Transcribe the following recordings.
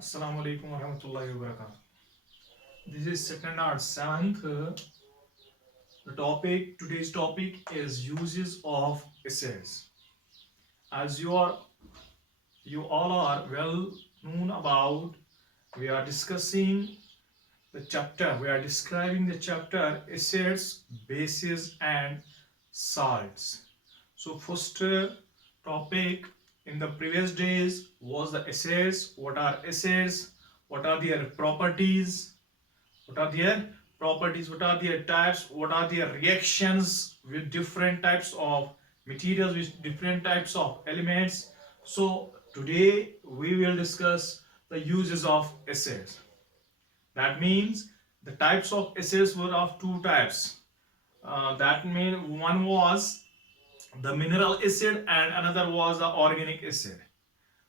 Assalamu alaikum warahmatullahi wabarakatuh. This is second art seventh. The today's topic is uses of acids. As you all are well known about, we are discussing the chapter. We are describing the chapter acids, bases, and salts. So first topic in the previous days was the acids. What are acids? What are their properties? What are their properties? What are their types? What are their reactions with different types of materials, with different types of elements? So today we will discuss the uses of acids. That means the types of acids were of two types. That means one was the mineral acid and another was the organic acid.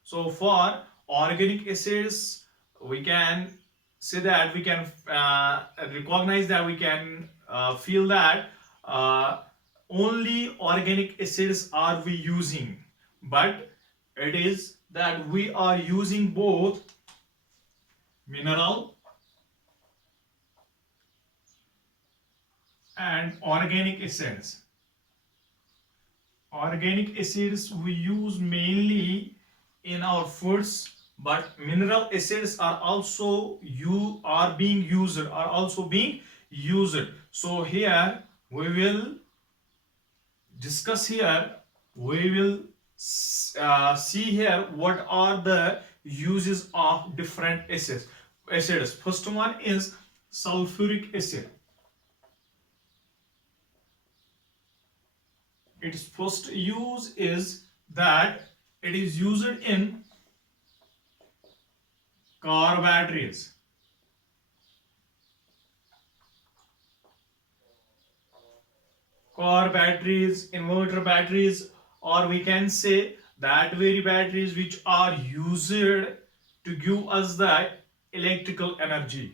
So for organic acids, we can say that we can recognize that we can feel that uh, only organic acids are we using, but it is that we are using both mineral and organic acids. Organic acids we use mainly in our foods, but mineral acids are also being used. So here we will discuss here, we will see here what are the uses of different acids. First one is sulfuric acid. Its first use is that it is used in car batteries. Car batteries, inverter batteries, or we can say that very batteries which are used to give us the electrical energy.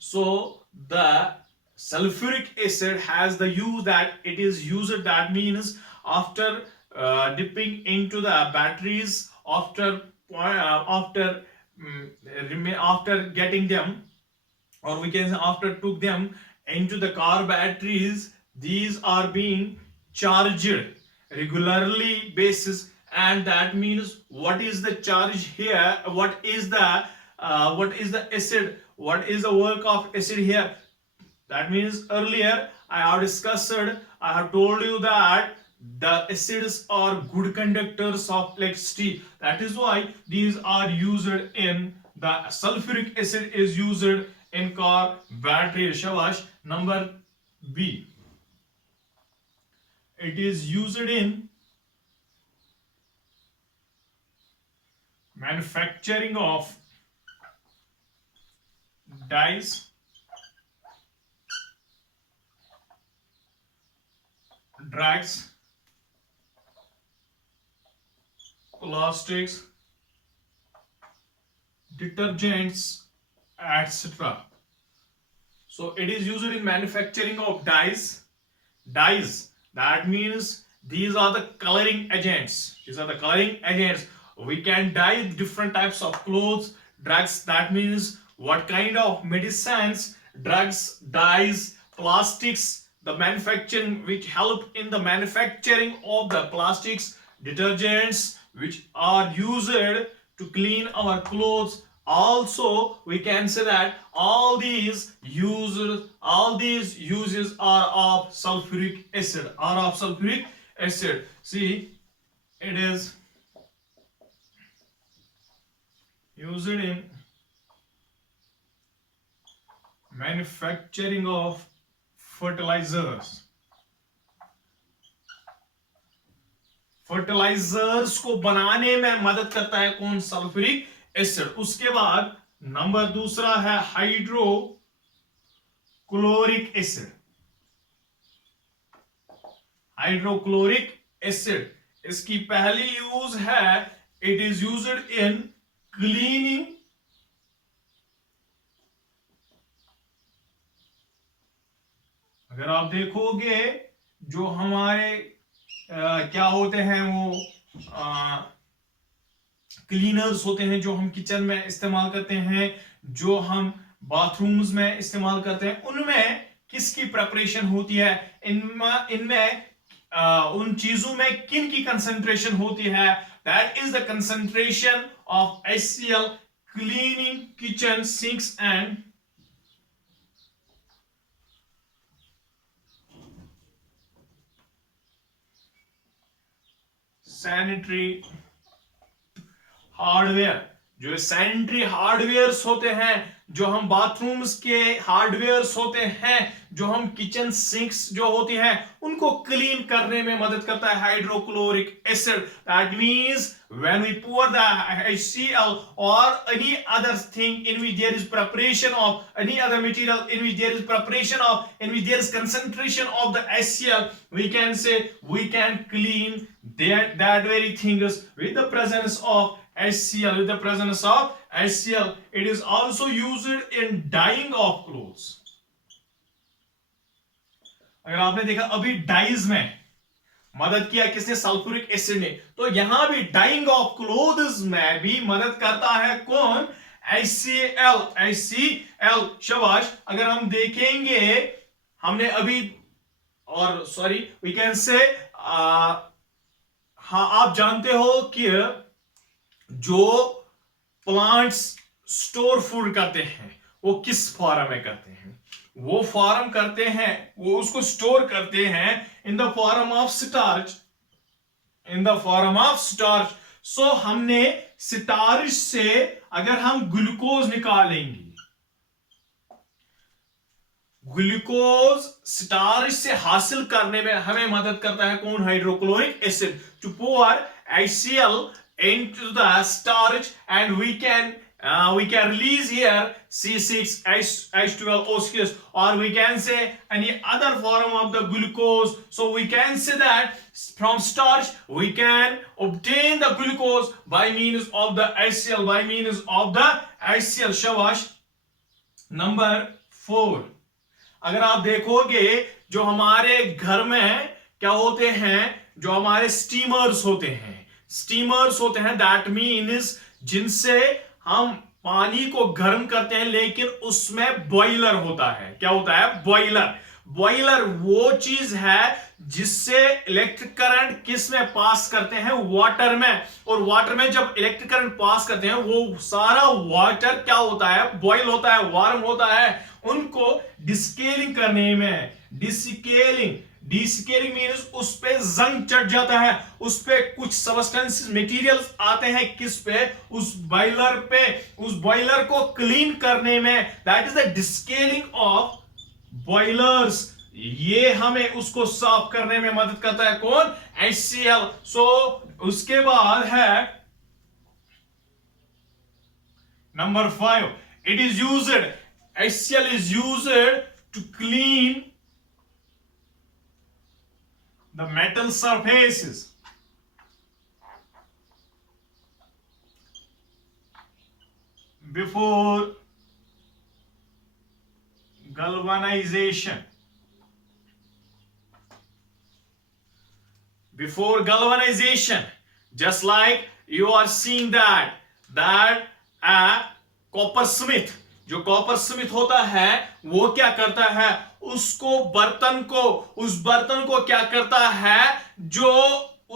So the sulfuric acid has the use that it is used. That means after dipping into the batteries, after getting them, or we can say after took them into the car batteries, these are being charged regularly basis. And that means what is the charge here, what is the acid, what is the work of acid here? That means earlier I have discussed, I have told you that the acids are good conductors of electricity. That is why these are used in the sulfuric acid is used in car battery. Shabash. Number B. It is used in manufacturing of dyes, drugs, plastics, detergents, etc. So it is used in manufacturing of dyes. Dyes, that means these are the coloring agents. We can dye different types of clothes. Drugs, that means what kind of medicines, drugs, dyes, plastics, the manufacturing which help in the manufacturing of the plastics, detergents which are used to clean our clothes. Also we can say that all these uses are of sulfuric acid. See, it is used in manufacturing of fertilizers. Fertilisers को बनाने में मदद करता है कौन? Sulphuric acid. उसके बाद नंबर दूसरा है हाइड्रोक्लोरिक एसिड. हाइड्रोक्लोरिक एसिड, इसकी पहली यूज है, इट इज यूज्ड इन क्लीनिंग अगर आप देखोगे जो हमारे क्या होते हैं वो क्लीनर्स होते हैं जो हम किचन में इस्तेमाल करते हैं, जो हम बाथरूम्स में इस्तेमाल करते हैं, उनमें किसकी प्रिपरेशन होती है, इनमें इनमें उन चीजों में किन की कंसंट्रेशन होती है, that is the concentration of HCl cleaning kitchen sinks and sanitary hardware. जो सैनिटरी हार्डवेयर्स होते हैं, जो हम बाथरूम्स के हार्डवेयर्स होते हैं, जो हम किचन सिंक्स जो होती हैं, उनको क्लीन करने में मदद करता है hydrochloric acid. That means when we pour the HCl or any other thing in which there is preparation of any other material in which there is preparation of in which there is concentration of the HCl, we can say we can clean that very things with the presence of HCl. With the presence of HCl, it is also used in dyeing of clothes. अगर आपने देखा अभी डाइज में मदद किया किसने, sulphuric acid ने, तो यहां भी डाइंग ऑफ क्लोथ्स में भी मदद करता है कौन, HCl। HCl शाबाश। अगर हम देखेंगे, हमने अभी, और सॉरी वी कैन से, हाँ आप जानते हो कि जो प्लांट्स स्टोर फूड करते हैं वो किस फॉर्म में करते हैं, वो फॉर्म करते हैं, वो उसको स्टोर करते हैं in the form of starch, in the form of starch. So हमने स्टार्च से अगर हम ग्लूकोज निकालेंगे, ग्लूकोज स्टार्च से हासिल करने में हमें मदद करता है कौन, hydrochloric acid. To pour HCl into the starch and we can release here C6H12O6, or we can say any other form of the glucose. So we can say that from starch we can obtain the glucose by means of the HCl, by means of the HCl। शाबाश। नंबर 4, अगर आप देखोगे जो हमारे घर में क्या होते हैं, जो हमारे स्टीमर्स होते हैं, स्टीमर्स होते हैं, दैट मीन्स जिनसे हम पानी को गर्म करते हैं, लेकिन उसमें बॉयलर होता है। क्या होता है, बॉयलर। बॉयलर वो चीज है जिससे इलेक्ट्रिक करंट किस में पास करते हैं, वाटर में, और वाटर में जब इलेक्ट्रिक करंट पास करते हैं वो सारा वाटर क्या होता है, बॉयल होता है, वार्म होता है। उनको डिस्केलिंग करने में, डिस्केलिंग मींस उस पे जंग चढ़ जाता है, उस पे कुछ सबस्टेंसेस मटेरियल्स आते हैं, किस पे, उस बॉयलर पे, उस बॉयलर को क्लीन करने में, that is the descaling of boilers. ये हमें उसको साफ करने में मदद करता है कौन, HCl। सो उसके बाद है नंबर 5, it is used, HCl is used to clean the metal surfaces, before galvanization. Before galvanization, just like you are seeing that a coppersmith, जो कॉपरस्मिथ होता है वो क्या करता है, उसको बर्तन को, उस बर्तन को क्या करता है, जो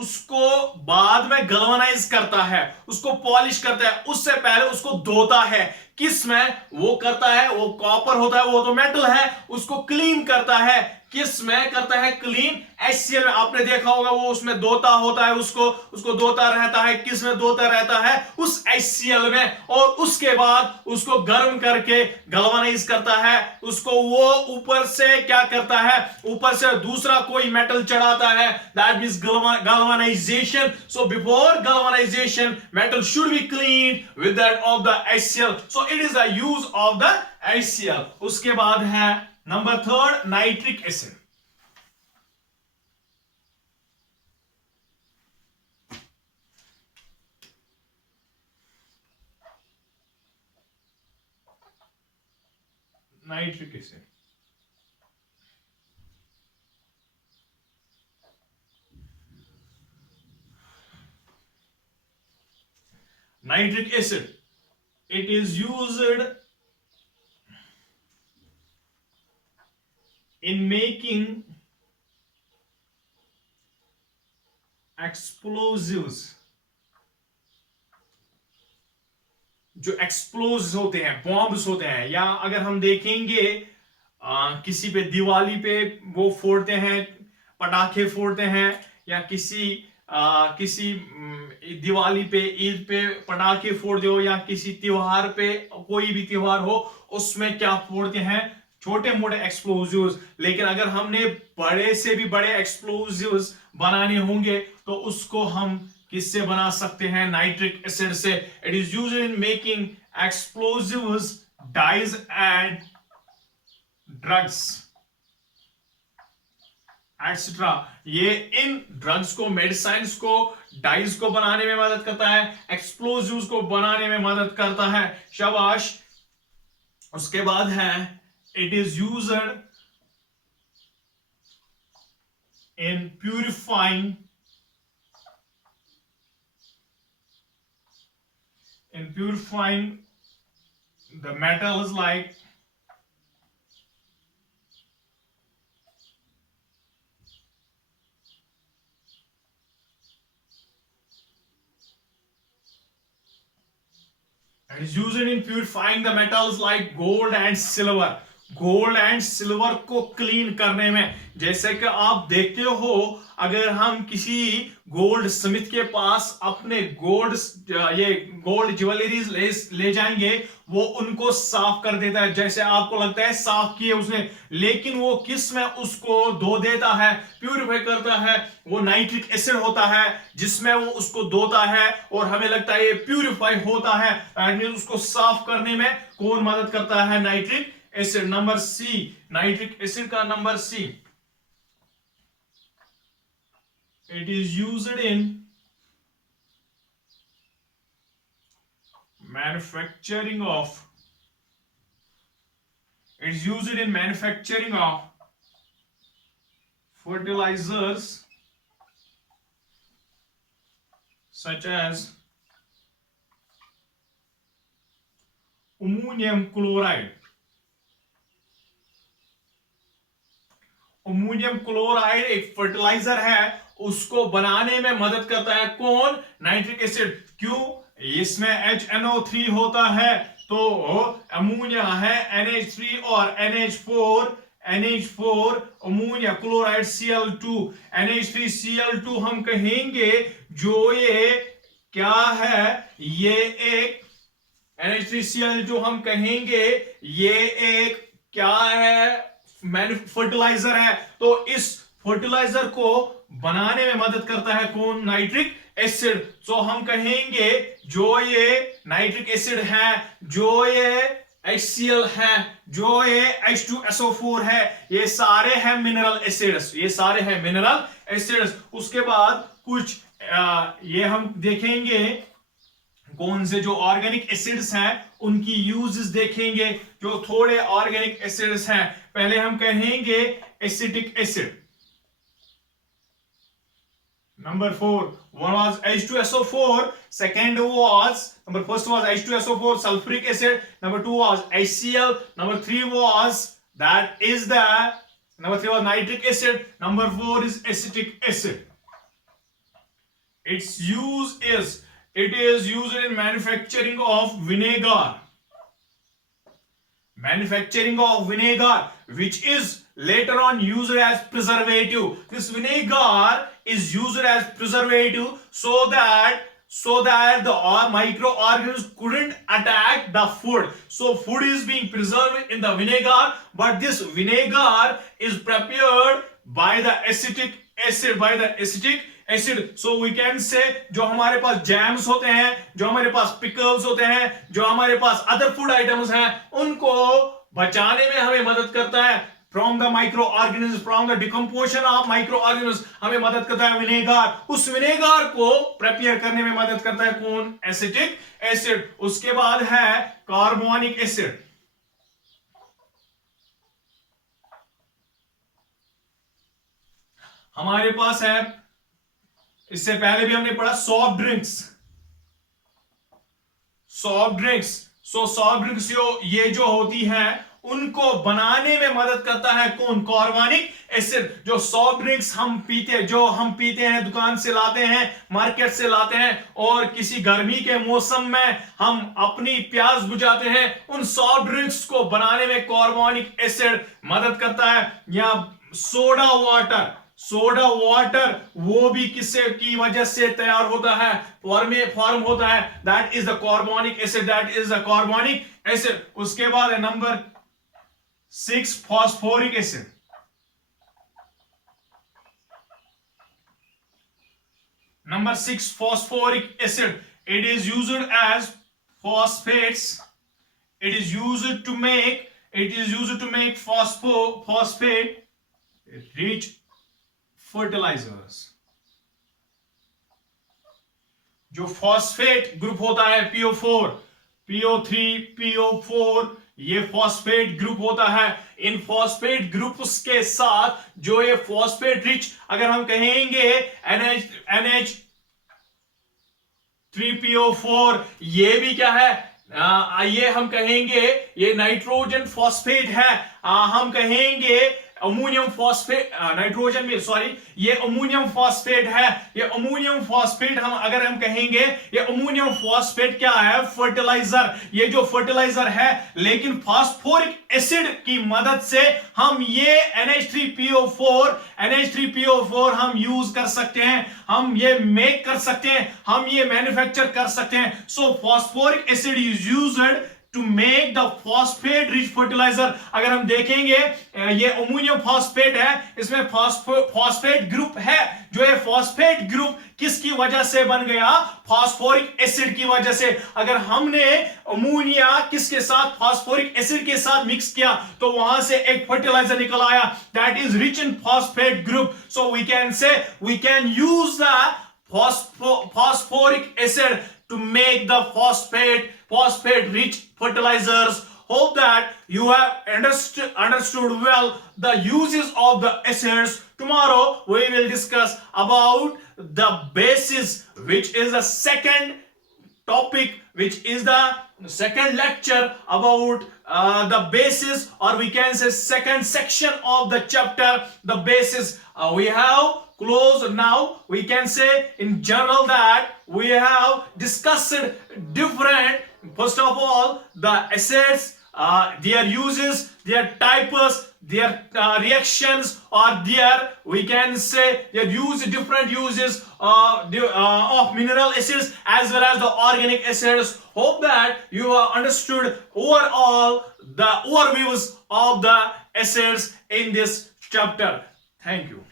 उसको बाद में गैल्वेनाइज करता है, उसको पॉलिश करता है, उससे पहले उसको धोता है, किस में वो करता है, वो कॉपर होता है, वो तो मेटल है, उसको क्लीन करता है, किस में करता है, क्लीन HCl में। आपने देखा होगा वो उसमें धोता होता है, उसको धोता रहता है, किस में धोता रहता है, उस HCl में, और उसके बाद उसको गर्म करके गैल्वेनाइज करता है, उसको वो ऊपर से क्या करता है, ऊपर से दूसरा कोई मेटल चढ़ाता है, that means galvanization। So before galvanization metal should be cleaned with that of the HCl, so it is the use of the HCl। उसके बाद है नंबर 3, nitric acid. Nitric acid Nitric acid, it is used in making explosives. जो एक्सप्लोज होते हैं, बॉम्ब्स होते हैं, या अगर हम देखेंगे किसी पे दिवाली पे वो फोड़ते हैं, पटाखे फोड़ते हैं, या किसी दिवाली पे, ईद पे पटाखे फोड़ दो, या किसी त्योहार पे, कोई भी त्योहार हो उसमें क्या फोड़ते हैं, छोटे मोटे एक्सप्लोजिव्स। लेकिन अगर हमने बड़े से भी बड़े एक्सप्लोजिव्स बनाने होंगे तो उसको हम किससे बना सकते हैं? नाइट्रिक एसिड से। It is used in making explosives, dyes and drugs etcetera. ये इन ड्रग्स को, मेडिसिन्स को, डाइज को बनाने में मदद करता है, एक्सप्लोजिव्स को बनाने में मदद करता है। शाबाश। उसके बाद है it is used in purifying the metals like it is used in purifying the metals like gold and silver. Gold and silver को क्लीन करने में, जैसे कि आप देखते हो, अगर हम किसी गोल्ड स्मिथ के पास अपने गोल्ड ज्वेलरीज ले जाएंगे, वो उनको साफ कर देता है, जैसे आपको लगता है साफ किए उसने, लेकिन वो किस में उसको धो देता है, प्यूरिफाई करता है, वो नाइट्रिक एसिड होता है जिसमें वो उसको धोता है, और हमें लगता है ये प्यूरिफाई होता है। उसको साफ करने में कौन मदद करता है? Nitric acid. Number C, nitric acid का number C, it is used in manufacturing of fertilizers such as ammonium chloride. Ammonium chloride एक फर्टिलाइजर है, उसको बनाने में मदद करता है कौन? Nitric acid. क्यों? इसमें HNO3 होता है, तो अमोनिया है NH3 और NH4 ammonia chloride Cl2, NH3Cl2 हम कहेंगे जो ये क्या है? ये एक NH3Cl2 हम कहेंगे ये एक क्या है? फर्टिलाइजर है। तो इस फर्टिलाइजर को बनाने में मदद करता है कौन? Nitric acid. तो हम कहेंगे जो ये नाइट्रिक एसिड है, जो ये HCl है, जो ये H2SO4 है, ये सारे हैं मिनरल एसिड्स, ये सारे हैं मिनरल एसिड्स। उसके बाद कुछ ये हम देखेंगे कौन से जो ऑर्गेनिक एसिड्स हैं उनकी यूजेस देखेंगे, जो थोड़े ऑर्गेनिक एसिड्स हैं। पहले हम कहेंगे acetic acid. Number 4, one was H2SO4, number first was H2SO4 sulfuric acid, number 2 was HCl, number 3 was nitric acid, number 4 is acetic acid. Its use is, it is used in manufacturing of vinegar, which is later on used as preservative. This vinegar is used as preservative so that the microorganisms couldn't attack the food. So food is being preserved in the vinegar, but this vinegar is prepared by the acetic acid. So we can say जो हमारे पास जैम्स होते हैं, जो हमारे पास पिकल्स होते हैं, जो हमारे पास अदर फूड आइटम्स हैं, उनको बचाने में हमें मदद करता है from the microorganism, from the decomposition of microorganism हमें मदद करता है विनेगर। उस विनेगर को प्रिपेयर करने में मदद करता है कौन? Acetic acid. उसके बाद है कार्बोनिक एसिड। हमारे पास है, इससे पहले भी हमने पढ़ा soft drinks, soft drinks, soft drinks ये जो होती हैं उनको बनाने में मदद करता है कौन? Carbonic acid. जो सॉफ्ट ड्रिंक्स हम पीते हैं, दुकान से लाते हैं, मार्केट से लाते हैं, और किसी गर्मी के मौसम में हम अपनी प्यास बुझाते हैं, उन सॉफ्ट ड्रिंक्स को बनाने में कार्बोनिक एसिड मदद करता है। या सोडा वाटर वो भी किससे की वजह से तैयार होता है, फॉर्म होता है, that is the carbonic acid, that is the carbonic acid. उसके बाद है नंबर 6 phosphoric acid। Number 6 phosphoric acid, it is used as phosphates, it is used to make phosphate rich fertilizers। जो फॉस्फेट ग्रुप होता है PO4, PO3, PO4, ये phosphate group होता है। इन phosphate groups के साथ जो ये फॉस्फेट रिच, अगर हम कहेंगे NH3PO4, ये भी क्या है? ये हम कहेंगे ये नाइट्रोजन फॉस्फेट है। हम कहेंगे अमोनियम फॉस्फेट, नाइट्रोजन में सॉरी, ये अमोनियम फॉस्फेट है। ये अमोनियम फॉस्फेट अगर हम कहेंगे ये अमोनियम फॉस्फेट क्या है? फर्टिलाइजर। ये जो फर्टिलाइजर है, लेकिन फास्फोरिक एसिड की मदद से हम ये NH3PO4 हम यूज कर सकते हैं, हम ये मेक कर सकते हैं, हम ये मैन्युफैक्चर कर सकते हैं। So phosphoric acid is used to make the phosphate rich fertiliser. अगर हम देखेंगे ये अमोनियम फॉस्फेट है, इसमें फॉस्फेट ग्रुप है। जो ये फॉस्फेट ग्रुप किसकी वजह से बन गया? फास्फोरिक एसिड की वजह से। अगर हमने अमोनिया किसके साथ? फास्फोरिक एसिड के साथ मिक्स किया, तो वहां से एक फर्टिलाइजर निकल आया, that is rich in phosphate group. So we can use the phosphoric acid to make the phosphate rich fertilizers. Hope that you have understood well the uses of the acids. Tomorrow we will discuss about the bases, which is the second topic, which is the second lecture about the basis, or we can say second section of the chapter, the basis. We have close now. We can say in general that we have discussed different, first of all, the acids, their uses, their types, their reactions, or their, we can say, their different uses of mineral acids as well as the organic acids. Hope that you have understood overall the overviews of the acids in this chapter. Thank you.